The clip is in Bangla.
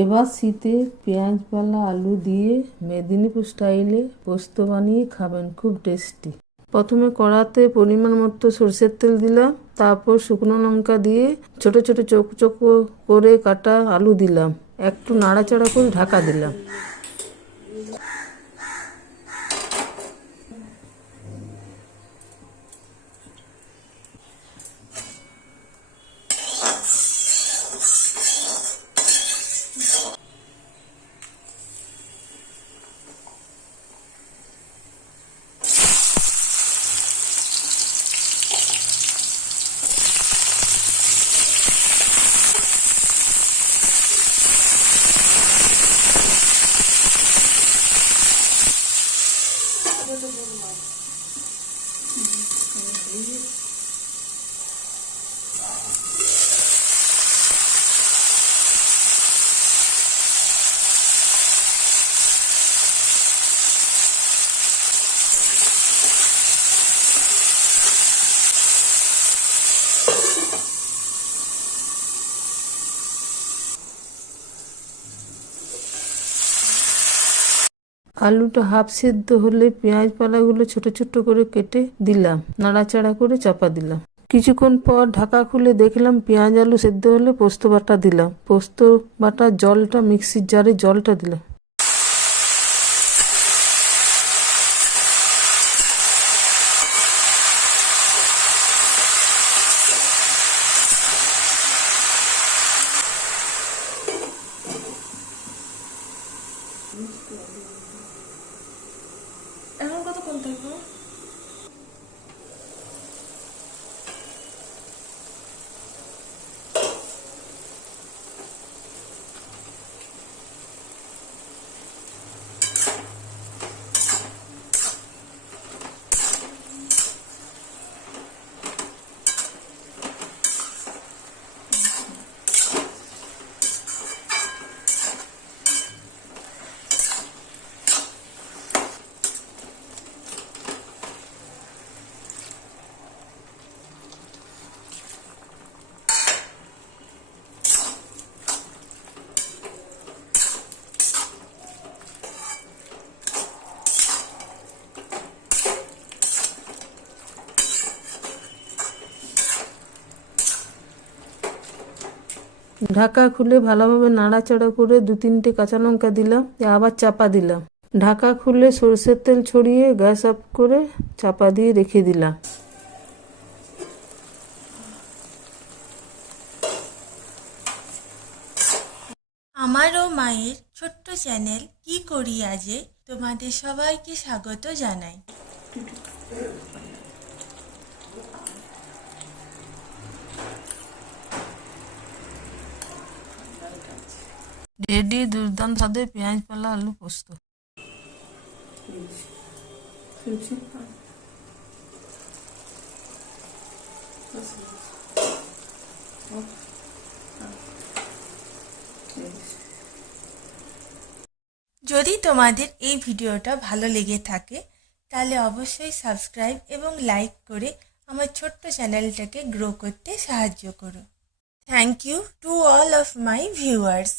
এবার শীতে পেঁয়াজওয়ালা আলু দিয়ে মেদিনীপুর স্টাইলে পোস্ত বানিয়ে খাবেন, খুব টেস্টি। প্রথমে কড়াতে পরিমাণ মতো সরষের তেল দিলাম, তারপর শুকনো লঙ্কা দিয়ে ছোট ছোট চোখ চোখ করে কাটা আলু দিলাম, একটু নাড়াচাড়া করে ঢাকা দিলাম। আলুটা হাফ সেদ্ধ হলে পেঁয়াজ পালাগুলো ছোট ছোট করে কেটে দিলাম, নাড়াচাড়া করে চাপা দিলাম। কিছুক্ষণ পর ঢাকা খুলে দেখলাম পেঁয়াজ আলু সেদ্ধ হলে পোস্ত বাটা দিলাম, পোস্ত বাটার জলটা মিক্সির জারে জলটা দিলাম। এখন কতক্ষণ থাকবো? ঢাকা খুলে ভালোভাবে নাড়াচাড়া করে 2-3টে কাঁচা লঙ্কা দিলাম, আবার চাপা দিলাম। ঢাকা খুলে সরষের তেল ছড়িয়ে গ্যাস অফ করে চাপা দিয়ে রেখে দিলাম। আমার ও মায়ের ছোট্ট চ্যানেল কি করি আজে তোমাদের সবাইকে স্বাগত জানাই। রেডি দুর্দান্ত স্বাদের পেঁয়াজ পালা আলু পোস্ত। যদি তোমাদের এই ভিডিওটা ভালো লেগে থাকে তাহলে অবশ্যই সাবস্ক্রাইব এবং লাইক করে আমার ছোট্ট চ্যানেলটাকে গ্রো করতে সাহায্য করো। Thank you to all of my viewers.